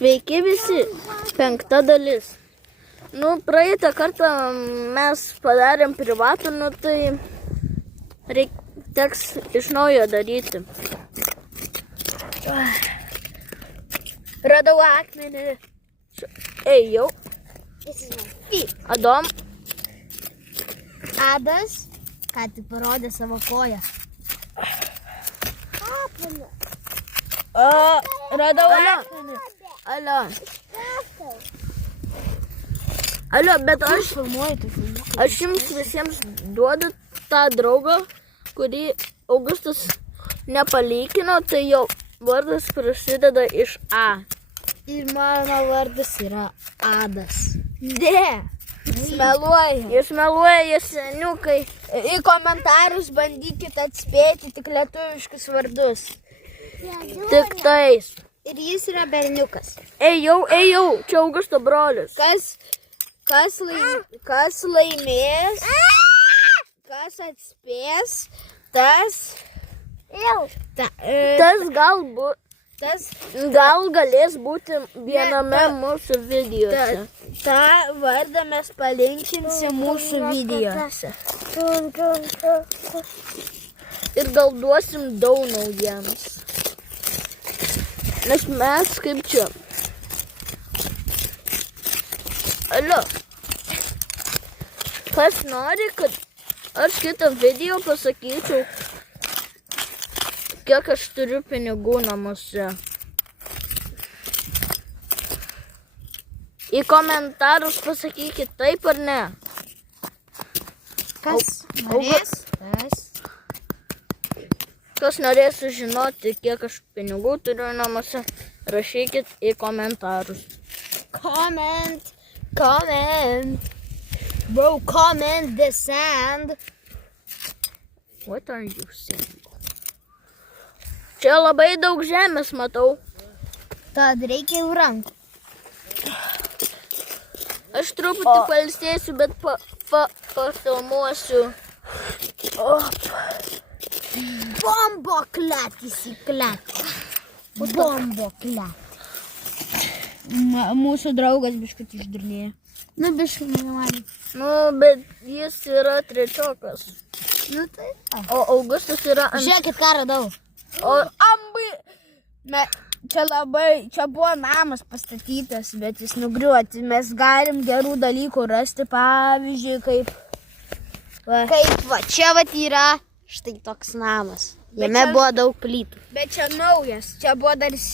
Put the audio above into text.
Sveiki visi, 5 dalis. Nu, praeitą kartą mes padarėm privatų, nu tai teks iš naujo daryti. Radau akmenį. Ėjau. Adom. Adas, ką tik parodė savo koją. Radau akmenį. Alio, bet aš jums visiems duodu tą draugą, kurį Augustas nepalygino, tai jo vardas prasideda iš A. Ir mano vardas yra Adas. Ne. Jis meluoja, seniukai. Į komentarus bandykit atspėti tik lietuviškus vardus. Tik tais. Ir jis yra berniukas. Ėjau, čia Augusto brolis. Kas laimės, kas atspės, tas gal galės būti viename mūsų videose. tą vardą mes palinkinsim mūsų videose. Ir gal duosim daug naujiems. Nes mes kaip čia. Alio. Kas nori, kad aš kitą video pasakyčiau, kiek aš turiu pinigų namuose. Į komentarus pasakykit taip ar ne. Kas norės? Kas norės sužinoti, kiek aš pinigų turiu namuose, rašykit į komentarus. Comment. Bro, comment the sand. What are you saying? Čia labai daug žemės matau. Tad reikia jau rankų. Aš truputį pailsėsiu, bet pafilmuosiu. Bombo klatys į klatą. Bombo klatą. Mūsų draugas biškut išdurnėjo. Nu, biškut nemanė. Nu, bet jis yra trečiokas. Nu, tai. O Augustas yra Žiūrėkit, ką radau. Čia buvo namas pastatytas, bet jis nugriuoti. Mes galim gerų dalykų rasti, pavyzdžiui, kaip čia yra štai toks namas. Jame buvo daug plytų. Bet čia naujas, čia buvo dar